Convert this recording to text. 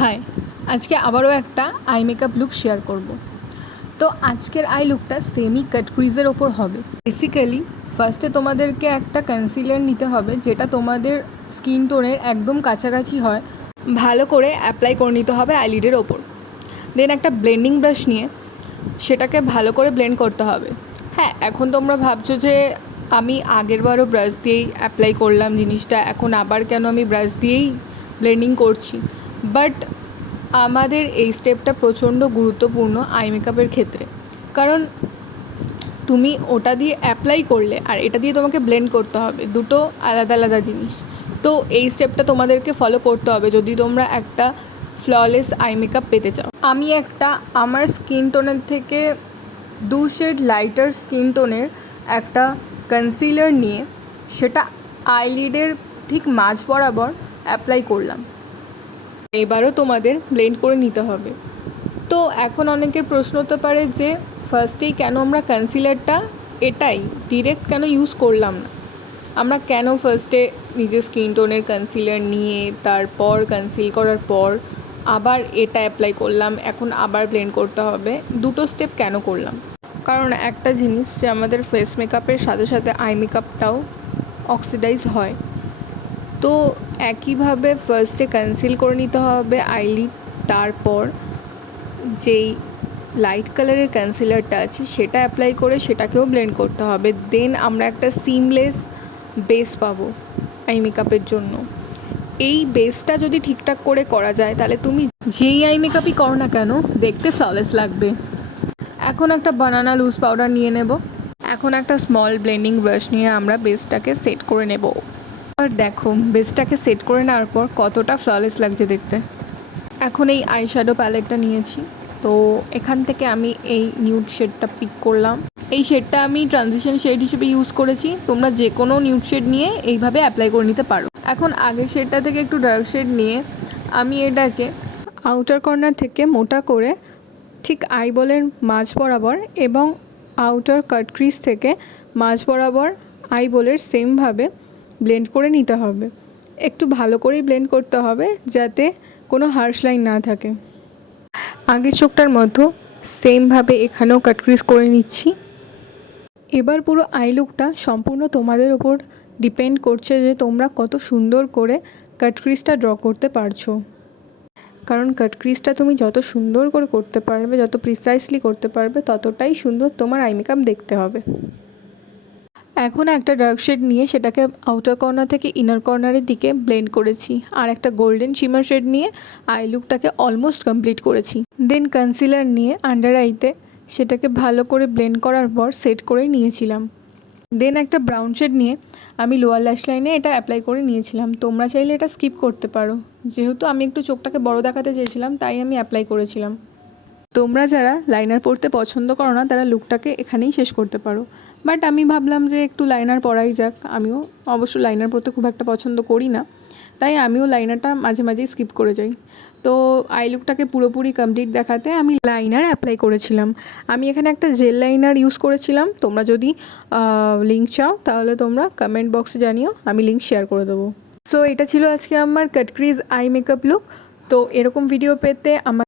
High, আজকে আবারও একটা আই মেকআপ লুক শেয়ার করব। তো আজকের আই লুকটা সেমি কাট ক্রিজের ওপর হবে। বেসিক্যালি ফার্স্টে তোমাদেরকে একটা কনসিলার নিতে হবে যেটা তোমাদের স্কিন টোনের একদম কাছাকাছি হয়, ভালো করে অ্যাপ্লাই করে নিতে হবে আইলিডের ওপর। দেন একটা ব্লেন্ডিং ব্রাশ নিয়ে সেটাকে ভালো করে ব্লেন্ড করতে হবে। হ্যাঁ, এখন তোমরা ভাবছো যে আমি আগেরবারও ব্রাশ দিয়েই অ্যাপ্লাই করলাম জিনিসটা, এখন আবার কেন আমি ব্রাশ দিয়েই ব্লেন্ডিং করছি। বাট আমাদের এই স্টেপটা প্রচণ্ড গুরুত্বপূর্ণ আই মেকআপের ক্ষেত্রে, কারণ তুমি ওটা দিয়ে অ্যাপ্লাই করলে আর এটা দিয়ে তোমাকে ব্লেন্ড করতে হবে, দুটো আলাদা আলাদা জিনিস। তো এই স্টেপটা তোমাদেরকে ফলো করতে হবে যদি তোমরা একটা ফ্ললেস আই মেকআপ পেতে চাও। আমি একটা আমার স্কিন টোনের থেকে 2 শেড লাইটার স্কিন টোনের একটা কনসিলার নিয়ে সেটা আইলিডের ঠিক মাঝ বরাবর অ্যাপ্লাই করলাম। এবারও তোমাদের ব্লেন্ড করে নিতে হবে। তো এখন অনেকের প্রশ্ন হতে পারে যে ফার্স্টেই কেন আমরা কনসিলারটা এটাই ডিরেক্ট কেন ইউজ করলাম না, আমরা কেন ফার্স্টে নিজের স্কিন টোনের কনসিলার নিয়ে তারপর কনসিল করার পর আবার এটা অ্যাপ্লাই করলাম, এখন আবার ব্লেন্ড করতে হবে, দুটো স্টেপ কেন করলাম? কারণ একটা জিনিস যে আমাদের ফেস মেকআপের সাথে সাথে আই মেকআপটাও অক্সিডাইজ হয়। তো একইভাবে ফার্স্টে কনসিল করে নিতে হবে আইলিড, তারপর যেই লাইট কালারের কনসিলারটা আছে সেটা অ্যাপ্লাই করে সেটাকেও ব্লেন্ড করতে হবে। দেন আমরা একটা সিমলেস বেস পাবো আই মেকআপের জন্য। এই বেসটা যদি ঠিকঠাক করে করা যায় তাহলে তুমি যেই আই মেকআপই করো না কেন দেখতে ফ্ললেস লাগবে। এখন একটা বানানা লুজ পাউডার নিয়ে নেব। এখন একটা স্মল ব্লেন্ডিং ব্রাশ নিয়ে আমরা বেসটাকে সেট করে নেব। আর দেখো বেসটাকে সেট করে নেওয়ার পর কতটা ফ্ললেস লাগছে দেখতে। এখন এই আই শ্যাডো প্যালেটটা নিয়েছি, তো এখান থেকে আমি এই নিউড শেডটা পিক করলাম। এই শেডটা আমি ট্রানজিশন শেড হিসেবে ইউজ করেছি, তোমরা যে কোনো নিউড শেড নিয়ে এইভাবে অ্যাপ্লাই করে নিতে পারো। এখন আগের শেডটা থেকে একটু ডার্ক শেড নিয়ে আমি এটাকে আউটার কর্নার থেকে মোটা করে ঠিক আইবলের মাঝ বরাবর এবং আউটার কাট ক্রিজ থেকে মাঝ বরাবর আইবলের সেমভাবে ব্লেন্ড করে নিতে হবে। একটু ভালো করেই ব্লেন্ড করতে হবে যাতে কোনো হার্শ লাইন না থাকে। আগের চোখটার মতো সেমভাবে এখানেও কাট ক্রিজ করে নিচ্ছি। এবার পুরো আই লুকটা সম্পূর্ণ তোমাদের ওপর ডিপেন্ড করছে যে তোমরা কত সুন্দর করে কাট ক্রিজটা ড্র করতে পারছো। কারণ কাট ক্রিজটা তুমি যত সুন্দর করে করতে পারবে, যত প্রিসাইসলি করতে পারবে, ততটাই সুন্দর তোমার আই মেকআপ দেখতে হবে। এখন একটা ডার্ক শেড নিয়ে সেটাকে আউটার কর্নার থেকে ইনার কর্নারের দিকে ব্লেন্ড করেছি, আর একটা গোল্ডেন শিমার শেড নিয়ে আই লুকটাকে অলমোস্ট কমপ্লিট করেছি। দেন কনসিলার নিয়ে আন্ডার আইতে সেটাকে ভালো করে ব্লেন্ড করার পর সেট করে নিয়েছিলাম। দেন একটা ব্রাউন শেড নিয়ে আমি লোয়ার ল্যাশ লাইনে এটা অ্যাপ্লাই করে নিয়েছিলাম। তোমরা চাইলে এটা স্কিপ করতে পারো, যেহেতু আমি একটু চোখটাকে বড় দেখাতে চেয়েছিলাম তাই আমি অ্যাপ্লাই করেছিলাম। তোমরা যারা লাইনার পরতে পছন্দ করো না তারা লুকটাকে এখানেই শেষ করতে পারো, বাট আমি ভাবলাম যে একটু লাইনার পরাই যাক। আমিও অবশ্য লাইনার পরতে খুব একটা পছন্দ করি না, তাই আমিও লাইনারটা মাঝে মাঝেই স্কিপ করে যাই। তো আই লুকটাকে পুরোপুরি কমপ্লিট দেখাতে আমি লাইনার অ্যাপ্লাই করেছিলাম। আমি এখানে একটা জেল লাইনার ইউজ করেছিলাম, তোমরা যদি লিঙ্ক চাও তাহলে তোমরা কমেন্ট বক্সে জানিও, আমি লিঙ্ক শেয়ার করে দেবো। সো এটা ছিল আজকে আমার কাট ক্রিজ আই মেকআপ লুক। তো এরকম ভিডিও পেতে আমার